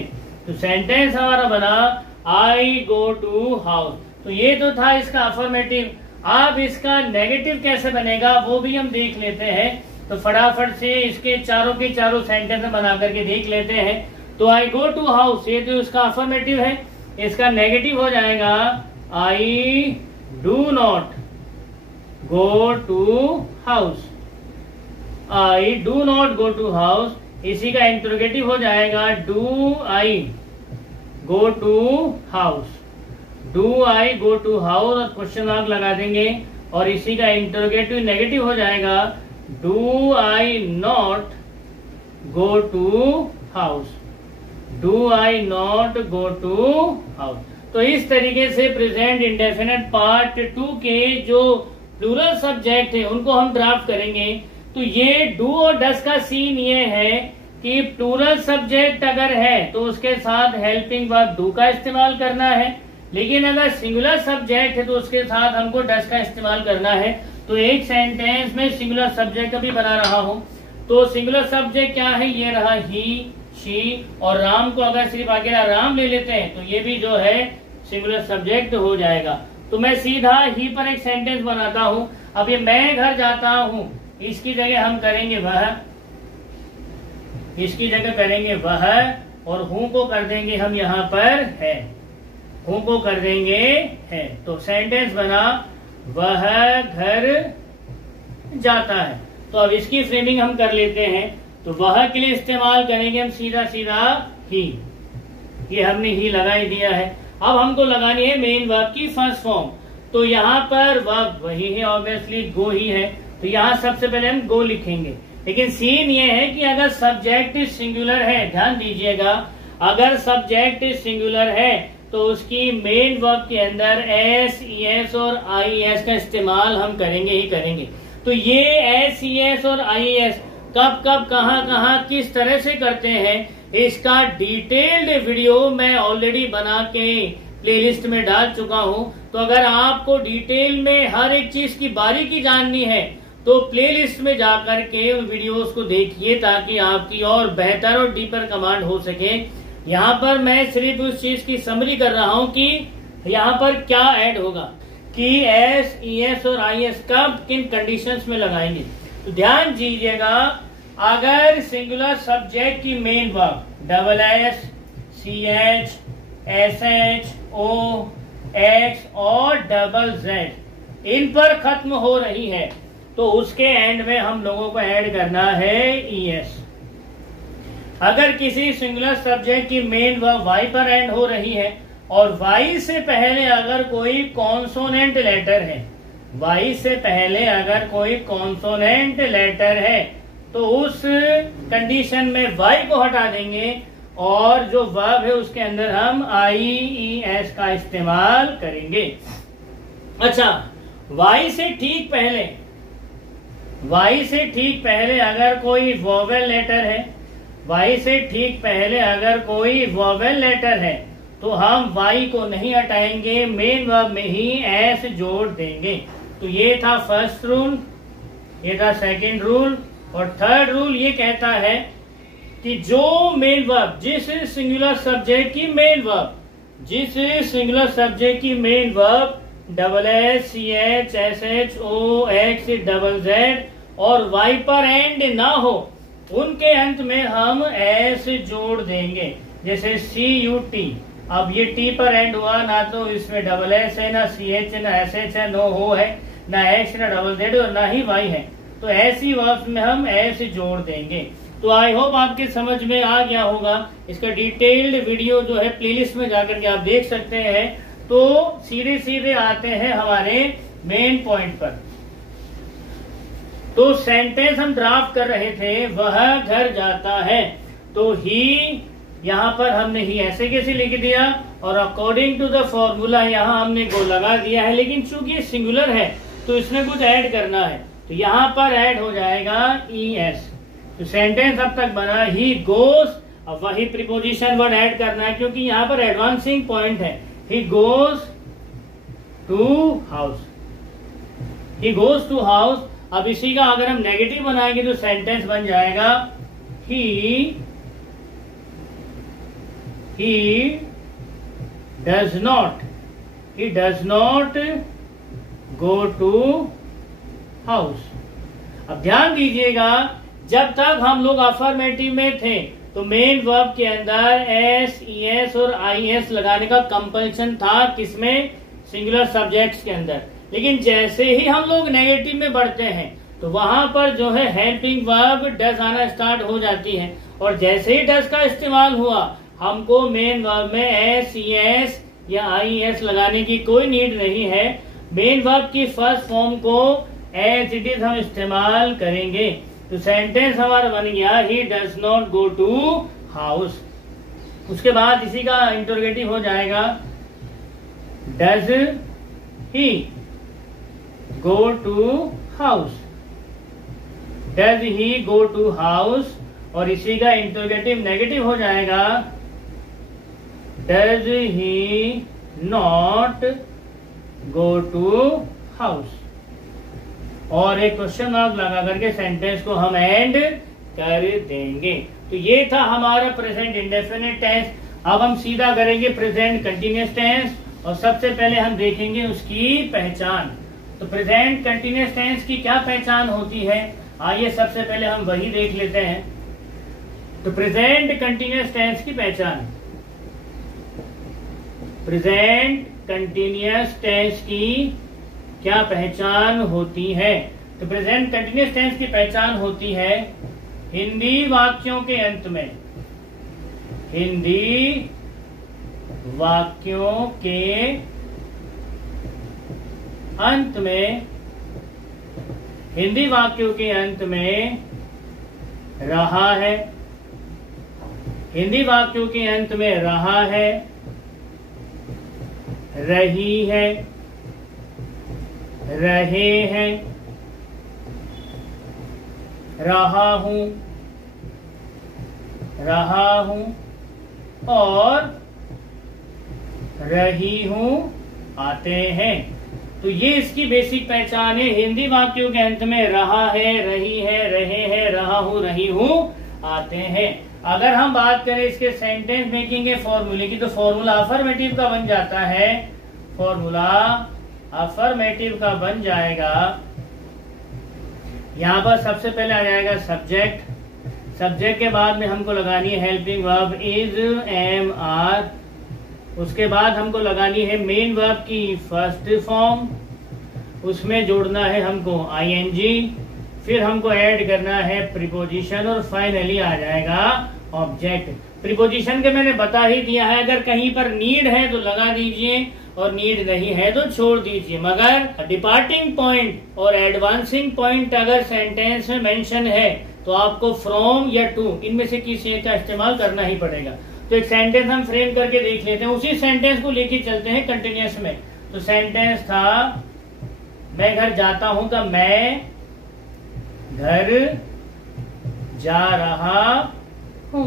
तो सेंटेंस हमारा बना आई गो टू हाउस। तो ये तो था इसका अफर्मेटिव। अब इसका नेगेटिव कैसे बनेगा वो भी हम देख लेते हैं। तो फटाफट से इसके चारों के चारों सेंटेंस बना करके देख लेते हैं। तो आई गो टू हाउस, ये तो इसका अफर्मेटिव है। इसका नेगेटिव हो जाएगा I do not go to house. I do not go to house, इसी का इंट्रोगेटिव हो जाएगा do I go to house. Do I go to house और क्वेश्चन मार्क लगा देंगे, और इसी का इंट्रोगेटिव नेगेटिव हो जाएगा do I not go to house. Do I not go to house. तो इस तरीके से प्रेजेंट इंडेफिनिट पार्ट 2 के जो प्लूरल सब्जेक्ट है उनको हम ड्राफ्ट करेंगे। तो ये डू और डस का सीन ये है कि प्लूरल सब्जेक्ट अगर है तो उसके साथ हेल्पिंग वर्ब डू का इस्तेमाल करना है, लेकिन अगर सिंगुलर सब्जेक्ट है तो उसके साथ हमको डस का इस्तेमाल करना है। तो एक सेंटेंस में सिंगुलर सब्जेक्ट भी बना रहा हूं। तो सिंगुलर सब्जेक्ट क्या है, ये रहा ही, शी, और राम को अगर सिर्फ अकेला राम ले लेते हैं तो ये भी जो है सिंगुलर सब्जेक्ट हो जाएगा। तो मैं सीधा ही पर एक सेंटेंस बनाता हूं। अब ये मैं घर जाता हूं, इसकी जगह हम करेंगे वह, इसकी जगह करेंगे वह, और हूं को कर देंगे हम यहाँ पर है, हूं को कर देंगे है। तो सेंटेंस बना वह घर जाता है। तो अब इसकी फ्रेमिंग हम कर लेते हैं। तो वह के लिए इस्तेमाल करेंगे हम सीधा सीधा ही, ये हमने ही लगा ही दिया है। अब हमको लगानी है मेन वर्ब की फर्स्ट फॉर्म। तो यहाँ पर वर्ब वही है, ऑब्वियसली गो ही है। तो यहाँ सबसे पहले हम गो लिखेंगे, लेकिन सीन ये है कि अगर सब्जेक्ट सिंगुलर है, ध्यान दीजिएगा, अगर सब्जेक्ट सिंगुलर है तो उसकी मेन वर्ब के अंदर एस, ईएस और आईएस का इस्तेमाल हम करेंगे ही करेंगे। तो ये एस, ईएस और आईएस कब कब कहाँ कहाँ किस तरह से करते हैं, इसका डिटेल्ड वीडियो मैं ऑलरेडी बना के प्लेलिस्ट में डाल चुका हूं। तो अगर आपको डिटेल में हर एक चीज की बारीकी जाननी है तो प्लेलिस्ट में जाकर के वीडियोस को देखिए, ताकि आपकी और बेहतर और डीपर कमांड हो सके। यहाँ पर मैं सिर्फ उस चीज की समरी कर रहा हूँ कि यहाँ पर क्या ऐड होगा, कि एस, ईएस और आईएस कब किन कंडीशंस में लगाएंगे। तो ध्यान दीजिएगा, अगर सिंगुलर सब्जेक्ट की main verb double S, C H, S H, O, X और डबल जेड इन पर खत्म हो रही है तो उसके एंड में हम लोगों को ऐड करना है ईएस। अगर किसी सिंगुलर सब्जेक्ट की मेन वर्ब वाई पर एंड हो रही है और वाई से पहले अगर कोई कॉन्सोनेंट लेटर है, वाई से पहले अगर कोई कॉन्सोनेंट लेटर है तो उस कंडीशन में वाई को हटा देंगे और जो वर्ब है उसके अंदर हम आई ई एस का इस्तेमाल करेंगे। अच्छा, वाई से ठीक पहले अगर कोई वोवेल लेटर है, वाई से ठीक पहले अगर कोई वोवेल लेटर है तो हम वाई को नहीं हटाएंगे, मेन वर्ब में ही एस जोड़ देंगे। तो ये था फर्स्ट रूल, ये था सेकंड रूल, और थर्ड रूल ये कहता है कि जो मेन वर्ब, जिस सिंगुलर सब्जेक्ट की main verb double S, C H, S H, O, X, double Z और वाई पर एंड ना हो, उनके अंत में हम एस जोड़ देंगे। जैसे सी यू टी, अब ये टी पर एंड हुआ, ना तो इसमें डबल एस है, ना सी एच है, ना एस एच है, नो हो है, ना एक्स, ना डबल जेड और ना ही वाई है। तो ऐसी वर्ब्स में हम एस जोड़ देंगे। तो आई होप आपके समझ में आ गया होगा। इसका डिटेल्ड वीडियो जो है प्लेलिस्ट में जाकर के आप देख सकते हैं। तो सीधे सीधे आते हैं हमारे मेन पॉइंट पर। तो सेंटेंस हम ड्राफ्ट कर रहे थे, वह घर जाता है। तो ही यहाँ पर हमने ही ऐसे कैसे लिख दिया और अकॉर्डिंग टू द फॉर्मूला यहाँ हमने गो लगा दिया है, लेकिन चूंकि सिंगुलर है तो इसमें कुछ ऐड करना है। तो यहाँ पर ऐड हो जाएगा ई एस। तो सेंटेंस अब तक बना ही गोस, अब वही प्रीपोजिशन वर्ड ऐड करना है क्योंकि यहाँ पर एडवांसिंग पॉइंट है। He goes to house, he goes to house. अब इसी का अगर हम नेगेटिव बनाएंगे तो सेंटेंस बन जाएगा he does not go to house. अब ध्यान दीजिएगा, जब तक हम लोग अफर्मेटिव में थे तो मेन वर्ब के अंदर एस, ईएस और आईएस लगाने का कंपल्सन था, किसमें, सिंगुलर सब्जेक्ट्स के अंदर। लेकिन जैसे ही हम लोग नेगेटिव में बढ़ते हैं तो वहां पर जो है हेल्पिंग वर्ब डज आना स्टार्ट हो जाती है, और जैसे ही डज का इस्तेमाल हुआ हमको मेन वर्ब में एस, ईएस या आईएस लगाने की कोई नीड नहीं है। मेन वर्ब की फर्स्ट फॉर्म को एज इट इज हम इस्तेमाल करेंगे। तो सेंटेंस हमारा बन गया he does not go to house. उसके बाद इसी का इंटरोगेटिव हो जाएगा does he go to house. Does he go to house और इसी का इंटरोगेटिव नेगेटिव हो जाएगा does he not go to house. और एक क्वेश्चन मार्क लगा करके सेंटेंस को हम एंड कर देंगे। तो ये था हमारा प्रेजेंट इंडेफिनिट टेंस। अब हम सीधा करेंगे प्रेजेंट कंटिन्यूअस टेंस और सबसे पहले हम देखेंगे उसकी पहचान। तो प्रेजेंट कंटिन्यूअस टेंस की क्या पहचान होती है, आइए सबसे पहले हम वही देख लेते हैं। तो प्रेजेंट कंटिन्यूअस टेंस की पहचान, प्रेजेंट कंटिन्यूअस टेंस की क्या पहचान होती है। तो प्रेजेंट कंटिन्यूअस टेंस की पहचान होती है हिंदी वाक्यों के अंत में, हिंदी वाक्यों के अंत में, हिंदी वाक्यों के अंत में रहा है, हिंदी वाक्यों के अंत में रहा है, रही है, रहे हैं, रहा हूं, रहा हूं और रही हूं आते हैं। तो ये इसकी बेसिक पहचान है। हिंदी वाक्यों के अंत में रहा है, रही है, रहे हैं, रहा हूं, रही हूं आते हैं। अगर हम बात करें इसके सेंटेंस मेकिंग के फॉर्मूले की, तो फॉर्मूला अफर्मेटिव का बन जाता है, फॉर्मूला अफर्मेटिव का बन जाएगा। यहाँ पर सबसे पहले आ जाएगा सब्जेक्ट, सब्जेक्ट के बाद में हमको लगानी है helping verb is, am, are. उसके बाद हमको लगानी है मेन वर्ब की फर्स्ट फॉर्म, उसमें जोड़ना है हमको आईएनजी, फिर हमको ऐड करना है प्रीपोजिशन और फाइनली आ जाएगा ऑब्जेक्ट। प्रीपोजिशन के मैंने बता ही दिया है, अगर कहीं पर नीड है तो लगा दीजिए और नीड नहीं है तो छोड़ दीजिए। मगर डिपार्टिंग पॉइंट और एडवांसिंग पॉइंट अगर सेंटेंस में मेंशन है तो आपको फ्रॉम या टू इनमें से किसी एक का इस्तेमाल करना ही पड़ेगा। तो एक सेंटेंस हम फ्रेम करके देख लेते हैं, उसी सेंटेंस को लेके चलते हैं कंटिन्यूअस में। तो सेंटेंस था मैं घर जाता हूं का मैं घर जा रहा हूं,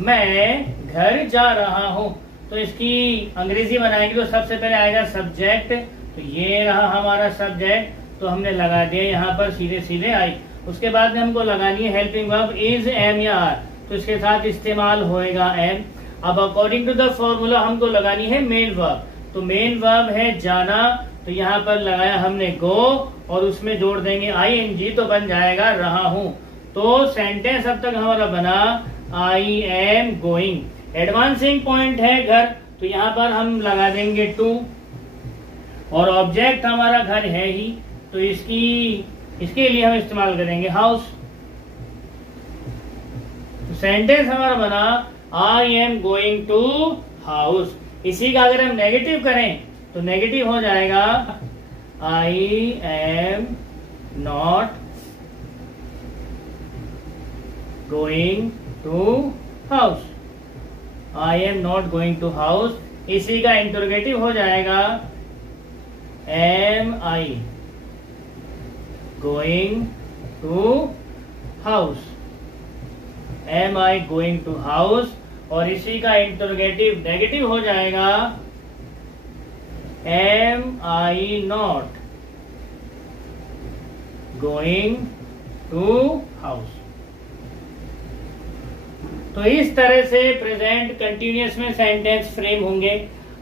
मैं घर जा रहा हूं। तो इसकी अंग्रेजी बनाएंगे तो सबसे पहले आएगा सब्जेक्ट, तो ये रहा हमारा सब्जेक्ट, तो हमने लगा दिया यहाँ पर सीधे सीधे आई। उसके बाद में हमको लगानी है हेल्पिंग वर्ब इज, एम या आर, तो इसके साथ इस्तेमाल होएगा एम। अब अकॉर्डिंग टू द फॉर्मूला हमको लगानी है मेन वर्ब, तो मेन वर्ब है जाना, तो यहाँ पर लगाया हमने गो और उसमें जोड़ देंगे आईएनजी, तो बन जाएगा रहा हूं। तो सेंटेंस अब तक हमारा बना I am going. Advancing point है घर, तो यहाँ पर हम लगा देंगे टू और ऑब्जेक्ट हमारा घर है ही, तो इसके लिए हम इस्तेमाल करेंगे हाउस। तो सेंटेंस हमारा बना I am going to house. इसी का अगर हम नेगेटिव करें तो नेगेटिव हो जाएगा I am not going to house, I am not going to house. इसी का इंटरोगेटिव हो जाएगा am I going to house, am I going to house. और इसी का इंटरोगेटिव नेगेटिव हो जाएगा am I not going to house. तो इस तरह से प्रेजेंट कंटिन्यूअस में सेंटेंस फ्रेम होंगे।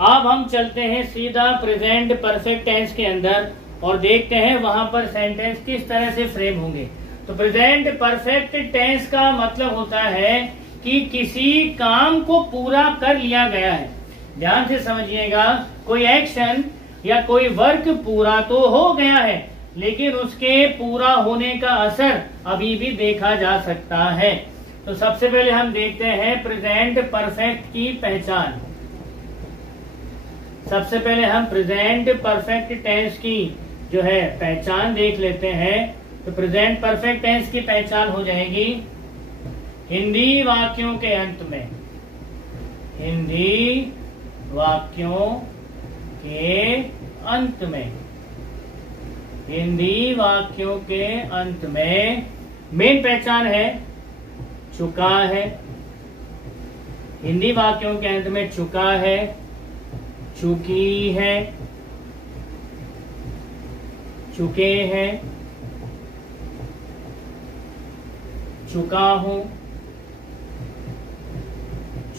अब हम चलते हैं सीधा प्रेजेंट परफेक्ट टेंस के अंदर और देखते हैं वहां पर सेंटेंस किस तरह से फ्रेम होंगे। तो प्रेजेंट परफेक्ट टेंस का मतलब होता है कि किसी काम को पूरा कर लिया गया है। ध्यान से समझिएगा, कोई एक्शन या कोई वर्क पूरा तो हो गया है, लेकिन उसके पूरा होने का असर अभी भी देखा जा सकता है। तो सबसे पहले हम देखते हैं प्रेजेंट परफेक्ट की पहचान। सबसे पहले हम प्रेजेंट परफेक्ट टेंस की जो है पहचान देख लेते हैं। तो प्रेजेंट परफेक्ट टेंस की पहचान हो जाएगी हिंदी वाक्यों के अंत में, हिंदी वाक्यों के अंत में, हिंदी वाक्यों के अंत में मेन पहचान है चुका है। हिंदी वाक्यों के अंत में चुका है, चुकी है, चुके हैं, चुका हूं,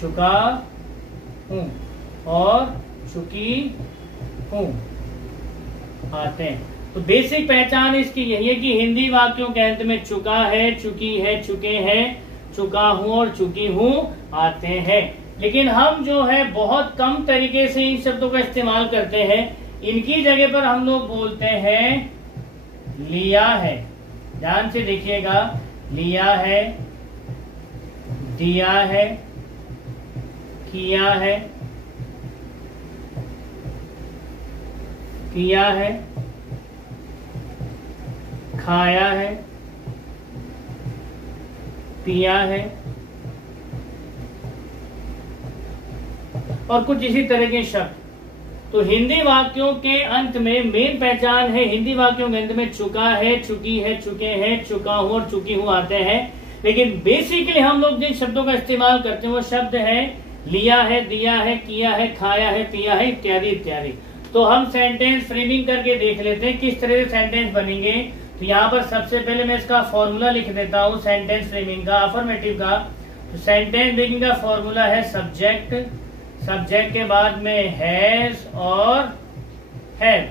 चुका हूं और चुकी हूं आते हैं। तो बेसिक पहचान इसकी यही है कि हिंदी वाक्यों के अंत में चुका है, चुकी है, चुके हैं, चुका हूं और चुकी हूं आते हैं। लेकिन हम जो है बहुत कम तरीके से इन शब्दों का इस्तेमाल करते हैं। इनकी जगह पर हम लोग बोलते हैं लिया है। ध्यान से देखिएगा, लिया है, दिया है, किया है, किया है, खाया है, पिया है और कुछ इसी तरह के शब्द। तो हिंदी वाक्यों के अंत में मेन पहचान है, हिंदी वाक्यों के अंत में चुका है, चुकी है, चुके हैं, चुका हूं और चुकी हूं आते हैं। लेकिन बेसिकली हम लोग जिन शब्दों का इस्तेमाल करते हैं वो शब्द है लिया है, दिया है, किया है, खाया है, पिया है इत्यादि इत्यादि। तो हम सेंटेंस फ्रेमिंग करके देख लेते हैं किस तरह से सेंटेंस बनेंगे। तो यहाँ पर सबसे पहले मैं इसका फॉर्मूला लिख देता हूँ सेंटेंस फ्रेमिंग का, अफर्मेटिव का। तो सेंटेंस मेकिंग का फॉर्मूला है सब्जेक्ट, सब्जेक्ट के बाद में हैज और हैव,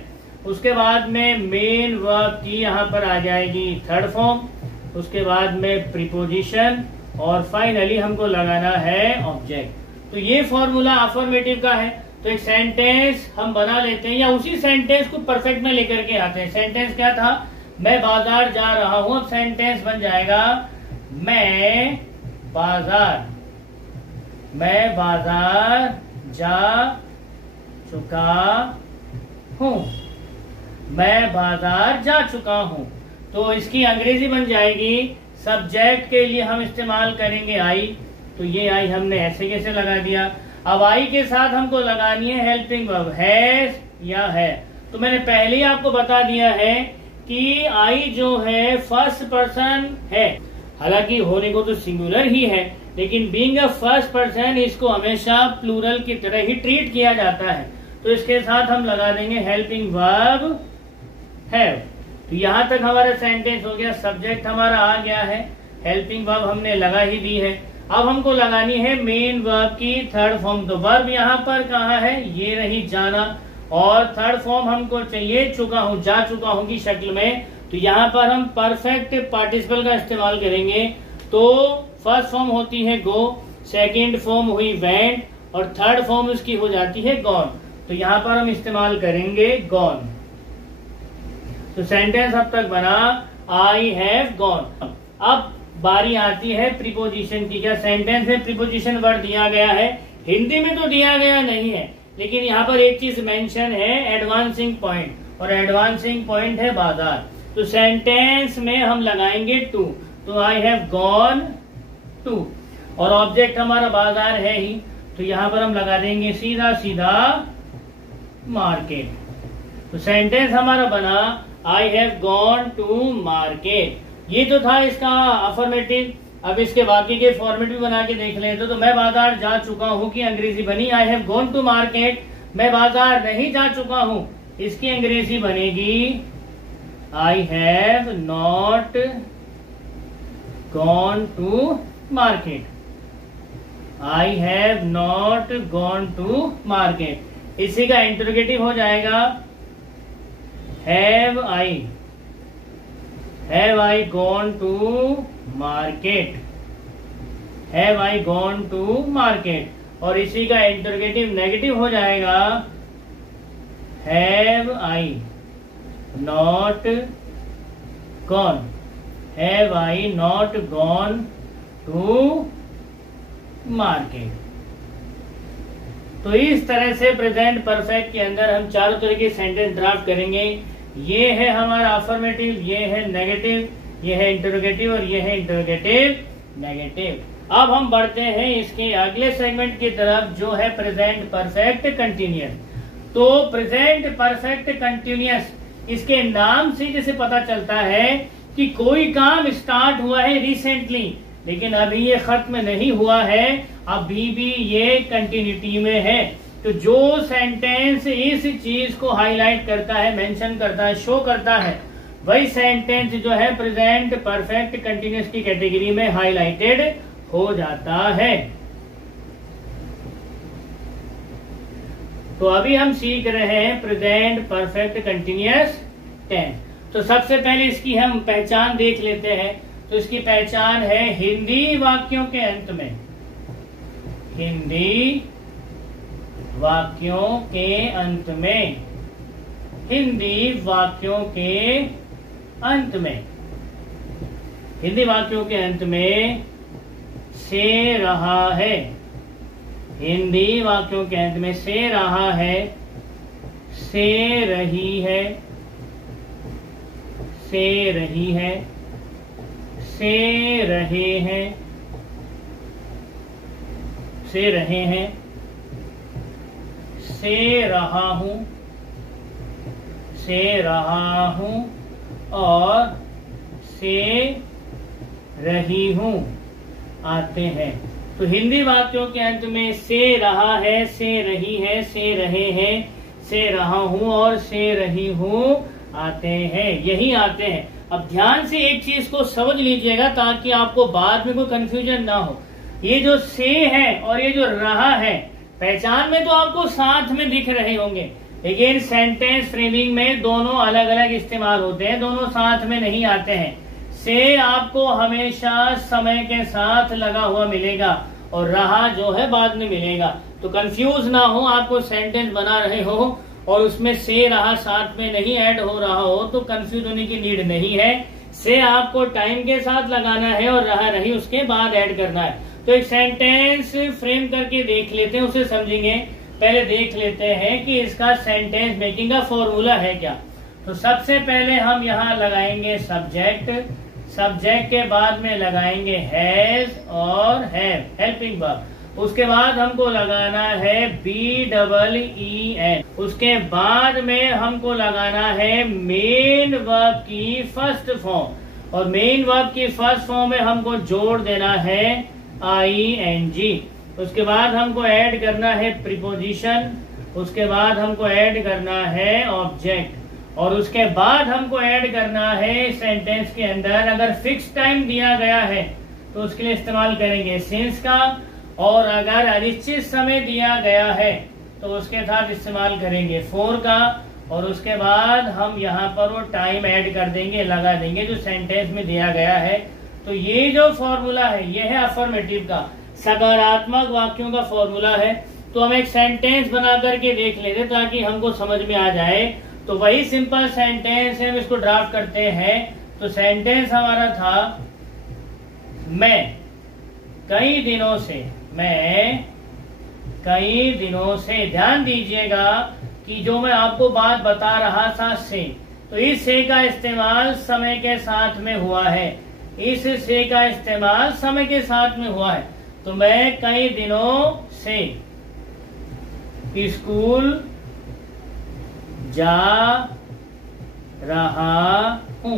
उसके बाद में मेन वर्ब की यहाँ पर आ जाएगी थर्ड फॉर्म, उसके बाद में प्रीपोजिशन और फाइनली हमको लगाना है ऑब्जेक्ट। तो ये फॉर्मूला अफर्मेटिव का है। तो एक सेंटेंस हम बना लेते हैं या उसी सेंटेंस को परफेक्ट में लेकर के आते हैं। सेंटेंस क्या था, मैं बाजार जा रहा हूं। अब सेंटेंस बन जाएगा मैं बाजार, मैं बाजार जा चुका हूं, मैं बाजार जा चुका हूं। तो इसकी अंग्रेजी बन जाएगी, सब्जेक्ट के लिए हम इस्तेमाल करेंगे आई। तो ये आई हमने ऐसे कैसे लगा दिया। अब आई के साथ हमको लगानी है हेल्पिंग वर्ब, हैज या है। तो मैंने पहले ही आपको बता दिया है कि आई जो है फर्स्ट पर्सन है, हालांकि होने को तो सिंगुलर ही है, लेकिन बीइंग अ फर्स्ट पर्सन इसको हमेशा प्लूरल की तरह ही ट्रीट किया जाता है। तो इसके साथ हम लगा देंगे हेल्पिंग वर्ब हैव। तो यहाँ तक हमारा सेंटेंस हो गया, सब्जेक्ट हमारा आ गया है, हेल्पिंग वर्ब हमने लगा ही दी है। अब हमको लगानी है मेन वर्ब की थर्ड फॉर्म। तो वर्ब यहाँ पर कहाँ है, ये रही जाना, और थर्ड फॉर्म हमको चाहिए चुका हूं, जा चुका हूं की शक्ल में। तो यहाँ पर हम परफेक्ट पार्टिसिपल का इस्तेमाल करेंगे। तो फर्स्ट फॉर्म होती है गो, सेकंड फॉर्म हुई वेंट और थर्ड फॉर्म उसकी हो जाती है गॉन। तो यहाँ पर हम इस्तेमाल करेंगे गॉन। तो सेंटेंस अब तक बना आई हैव गॉन। अब बारी आती है प्रीपोजिशन की। क्या सेंटेंस में प्रीपोजिशन वर्ड दिया गया है? हिंदी में तो दिया गया नहीं है, लेकिन यहाँ पर एक चीज मेंशन है एडवांसिंग पॉइंट, और एडवांसिंग पॉइंट है बाजार। तो सेंटेंस में हम लगाएंगे टू। तो आई हैव गॉन टू और ऑब्जेक्ट हमारा बाजार है ही, तो यहाँ पर हम लगा देंगे सीधा सीधा मार्केट। तो सेंटेंस हमारा बना I have gone to market. ये तो था इसका अफर्मेटिव। अब इसके बाकी के फॉर्मेटिव बना के देख लेते। तो मैं बाजार जा चुका हूँ की अंग्रेजी बनी I have gone to market. मैं बाजार नहीं जा चुका हूँ, इसकी अंग्रेजी बनेगी I have not gone to market. I have not gone to market. इसी का इंटरोगेटिव हो जाएगा have I gone to market, have I gone to market. और इसी का इंटरोगेटिव नेगेटिव हो जाएगा have I not gone, have I not gone to market. तो इस तरह से प्रेजेंट परफेक्ट के अंदर हम चारों तरह के सेंटेंस ड्राफ्ट करेंगे। ये है हमारा अफर्मेटिव, ये है नेगेटिव, ये है इंटरोगेटिव और ये है इंटरोगेटिव नेगेटिव। अब हम बढ़ते हैं इसके अगले सेगमेंट की तरफ, जो है प्रेजेंट परफेक्ट कंटिन्यूअस। तो प्रेजेंट परफेक्ट कंटिन्यूअस, इसके नाम से जैसे पता चलता है कि कोई काम स्टार्ट हुआ है रिसेंटली, लेकिन अभी ये खत्म नहीं हुआ है, अभी भी ये कंटिन्यूटी में है। तो जो सेंटेंस इस चीज को हाईलाइट करता है, मेंशन करता है, शो करता है, वही सेंटेंस जो है प्रेजेंट परफेक्ट कंटिन्यूअस की कैटेगरी में हाईलाइटेड हो जाता है। तो अभी हम सीख रहे हैं प्रेजेंट परफेक्ट कंटिन्यूअस टेंस। तो सबसे पहले इसकी हम पहचान देख लेते हैं। तो इसकी पहचान है हिंदी वाक्यों के अंत में, हिंदी वाक्यों के अंत में, हिंदी वाक्यों के अंत में, हिंदी वाक्यों के अंत में से रहा है, हिंदी वाक्यों के अंत में से रहा है, से रही है, से रही है, से रहे हैं, से रहे हैं, से रहा हूं, से रहा हूं और से रही हूं आते हैं। तो हिंदी वाक्यों के अंत में से रहा है, से रही है, से रहे हैं, से रहा हूं और से रही हूं आते हैं, यही आते हैं। अब ध्यान से एक चीज को समझ लीजिएगा ताकि आपको बाद में कोई कंफ्यूजन ना हो। ये जो से है और ये जो रहा है, पहचान में तो आपको साथ में दिख रहे होंगे, लेकिन सेंटेंस फ्रेमिंग में दोनों अलग अलग इस्तेमाल होते हैं, दोनों साथ में नहीं आते हैं। से आपको हमेशा समय के साथ लगा हुआ मिलेगा और रहा जो है बाद में मिलेगा। तो कंफ्यूज ना हो, आपको सेंटेंस बना रहे हो और उसमें से रहा साथ में नहीं ऐड हो रहा हो तो कंफ्यूज होने की नीड नहीं है। से आपको टाइम के साथ लगाना है और रहा रही उसके बाद ऐड करना है। तो एक सेंटेंस फ्रेम करके देख लेते हैं, उसे समझेंगे। पहले देख लेते हैं कि इसका सेंटेंस मेकिंग का फॉर्मूला है क्या। तो सबसे पहले हम यहाँ लगाएंगे सब्जेक्ट, सब्जेक्ट के बाद में लगाएंगे हैज और हैव, हेल्पिंग वर्ब। उसके बाद हमको लगाना है BEEN। उसके बाद में हमको लगाना है मेन वर्ब की फर्स्ट फॉर्म, और मेन वर्ब की फर्स्ट फॉर्म में हमको जोड़ देना है ING। उसके बाद हमको ऐड करना है प्रीपोजिशन, उसके बाद हमको ऐड करना है ऑब्जेक्ट, और उसके बाद हमको ऐड करना है सेंटेंस के अंदर अगर फिक्स टाइम दिया गया है तो उसके लिए इस्तेमाल करेंगे सिंस का, और अगर अनिश्चित समय दिया गया है तो उसके साथ इस्तेमाल करेंगे फॉर का, और उसके बाद हम यहाँ पर वो टाइम ऐड कर देंगे, लगा देंगे जो सेंटेंस में दिया गया है। तो ये जो फॉर्मूला है ये है अफर्मेटिव का, सकारात्मक वाक्यों का फॉर्मूला है। तो हम एक सेंटेंस बना करके देख लेते ताकि हमको समझ में आ जाए। तो वही सिंपल सेंटेंस है, हम इसको ड्राफ्ट करते हैं। तो सेंटेंस हमारा था मैं कई दिनों से, मैं कई दिनों से। ध्यान दीजिएगा कि जो मैं आपको बात बता रहा था से, तो इस से का इस्तेमाल समय के साथ में हुआ है, इस से का इस्तेमाल समय के साथ में हुआ है। तो मैं कई दिनों से स्कूल जा रहा हूं,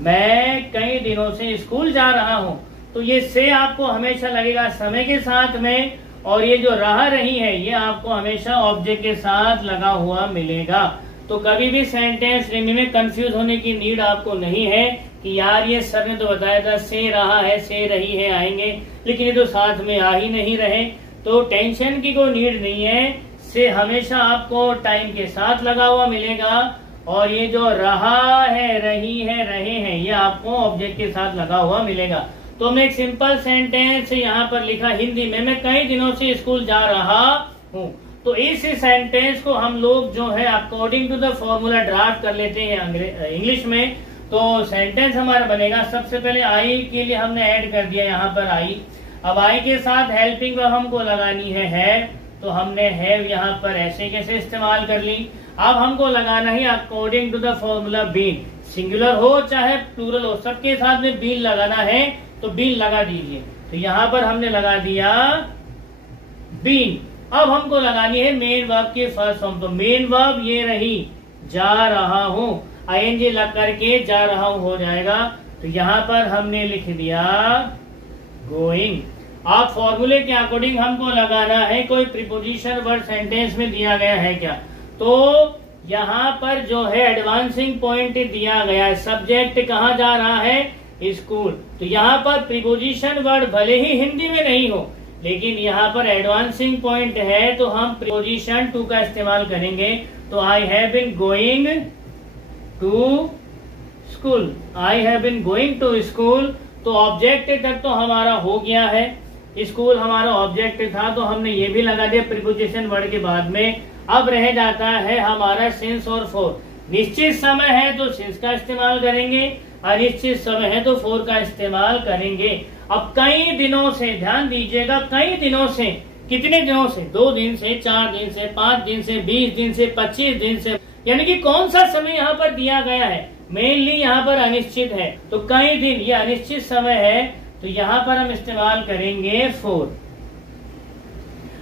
मैं कई दिनों से स्कूल जा रहा हूं। तो ये से आपको हमेशा लगेगा समय के साथ में, और ये जो रहा रही है ये आपको हमेशा ऑब्जेक्ट के साथ लगा हुआ मिलेगा। तो कभी भी सेंटेंस फ्रेमिंग में कंफ्यूज होने की नीड आपको नहीं है कि यार ये सर ने तो बताया था से रहा है, से रही है आएंगे, लेकिन ये तो साथ में आ ही नहीं रहे। तो टेंशन की कोई नीड नहीं है, से हमेशा आपको टाइम के साथ लगा हुआ मिलेगा, और ये जो रहा है, रही है, रहे हैं, ये आपको ऑब्जेक्ट के साथ लगा हुआ मिलेगा। तो हमने एक सिंपल सेंटेंस यहाँ पर लिखा हिंदी में, मैं कई दिनों से स्कूल जा रहा हूँ। तो इस सेंटेंस को हम लोग जो है according to the formula draft कर लेते हैं इंग्लिश में। तो सेंटेंस हमारा बनेगा, सबसे पहले आई के लिए हमने ऐड कर दिया यहाँ पर आई। अब आई के साथ हेल्पिंग वर्ब हमको लगानी है, तो हमने हैव यहाँ पर ऐसे कैसे इस्तेमाल कर ली। अब हमको लगाना है according to the formula been, singular हो चाहे प्लूरल हो, सबके साथ में बीन लगाना है, तो बीन लगा दीजिए। तो यहाँ पर हमने लगा दिया बीन। अब हमको लगानी है मेन वर्ब के फर्स्ट फॉर्म। तो मेन वर्ब ये रही, जा रहा हूं, आईएनजी लग करके जा रहा हूं हो जाएगा। तो यहाँ पर हमने लिख दिया गोइंग। आप फॉर्मूले के अकॉर्डिंग हमको लगाना है कोई प्रीपोजिशन वर्ड सेंटेंस में दिया गया है क्या। तो यहाँ पर जो है एडवांसिंग पॉइंट दिया गया है, सब्जेक्ट कहाँ जा रहा है, स्कूल। तो यहाँ पर प्रीपोजिशन वर्ड भले ही हिंदी में नहीं हो, लेकिन यहाँ पर एडवांसिंग पॉइंट है तो हम प्रीपोजिशन टू का इस्तेमाल करेंगे। तो I have been going to school, I have been going to school. तो ऑब्जेक्ट तक तो हमारा हो गया है, स्कूल हमारा ऑब्जेक्ट था, तो हमने ये भी लगा दिया प्रीपोजिशन वर्ड के बाद में। अब रह जाता है हमारा सिंस और फोर। निश्चित समय है तो सिंस का इस्तेमाल करेंगे, अनिश्चित समय है तो फोर का इस्तेमाल करेंगे। अब कई दिनों से, ध्यान दीजिएगा, कई दिनों से, कितने दिनों से, 2 दिन से, 4 दिन से, 5 दिन से, 20 दिन से, 25 दिन से, यानी कि कौन सा समय यहाँ पर दिया गया है, मेनली यहाँ पर अनिश्चित है। तो कई दिन, ये अनिश्चित समय है, तो यहाँ पर हम इस्तेमाल करेंगे फोर।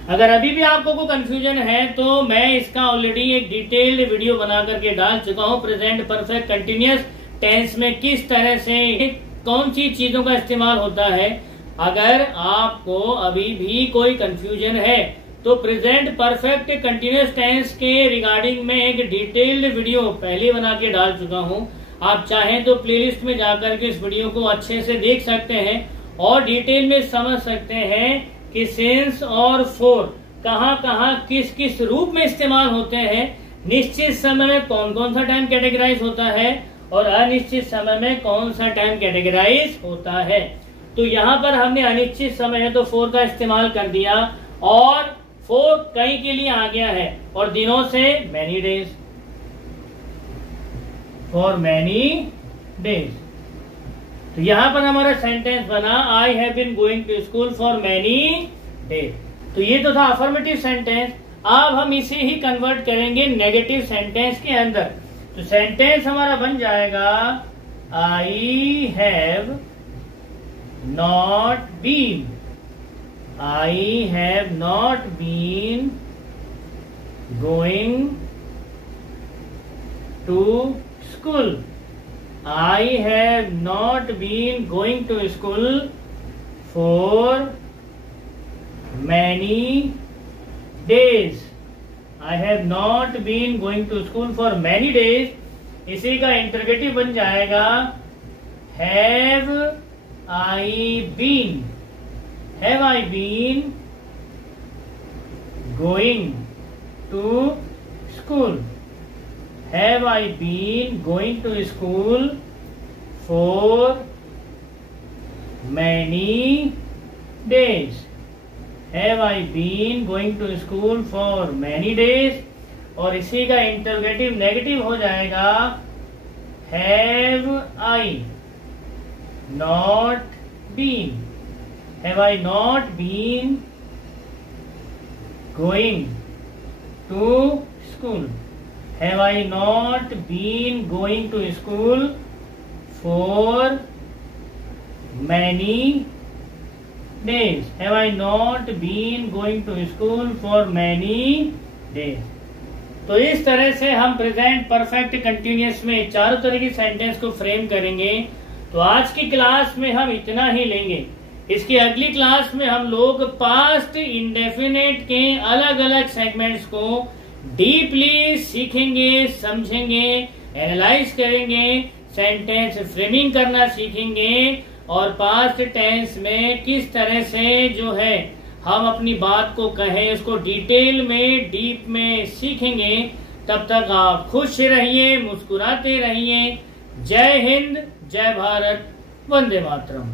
अगर अभी भी आपको कोई कंफ्यूजन है तो मैं इसका ऑलरेडी एक डिटेल्ड वीडियो बना करके डाल चुका हूँ। प्रेजेंट परफेक्ट कंटिन्यूअस टेंस में किस तरह से कौन सी चीजों का इस्तेमाल होता है। अगर आपको अभी भी कोई कंफ्यूजन है तो प्रेजेंट परफेक्ट कंटिन्यूअस टेंस के रिगार्डिंग में एक डिटेल्ड वीडियो पहले बना के डाल चुका हूँ। आप चाहें तो प्लेलिस्ट में जाकर के इस वीडियो को अच्छे से देख सकते हैं और डिटेल में समझ सकते हैं कि सिंस और फोर कहाँ कहाँ किस किस रूप में इस्तेमाल होते हैं, निश्चित समय में कौन कौन सा टाइम कैटेगराइज होता है और अनिश्चित समय में कौन सा टाइम कैटेगराइज होता है। तो यहाँ पर हमने अनिश्चित समय है तो फोर का इस्तेमाल कर दिया और फोर कई के लिए आ गया है और दिनों से many days, for many days. तो यहाँ पर हमारा सेंटेंस बना I have been going to school for many days. तो ये तो था अफर्मेटिव सेंटेंस। अब हम इसे ही कन्वर्ट करेंगे नेगेटिव सेंटेंस के अंदर। तो सेंटेंस हमारा बन जाएगा I have not been, I have not been going to school, I have not been going to school for many days. I have not been going to school for many days. इसी का interrogative बन जाएगा have I been, have I been going to school, have I been going to school for many days, have I been going to school for many days। और इसी का interrogative negative हो जाएगा have I not been, have I not been going to school, have I not been going to school for many days, have I not been going to school for many days। तो इस तरह से हम present perfect continuous में चारों तरह की sentence को फ्रेम करेंगे। तो आज की क्लास में हम इतना ही लेंगे। इसकी अगली क्लास में हम लोग पास्ट इंडेफिनेट के अलग अलग सेगमेंट्स को डीपली सीखेंगे, समझेंगे, एनालाइज करेंगे, सेंटेंस फ्रेमिंग करना सीखेंगे और पास्ट टेंस में किस तरह से जो है हम अपनी बात को कहें उसको डिटेल में डीप में सीखेंगे। तब तक आप खुश रहिए, मुस्कुराते रहिए। जय हिंद, जय भारत, वंदे मातरम।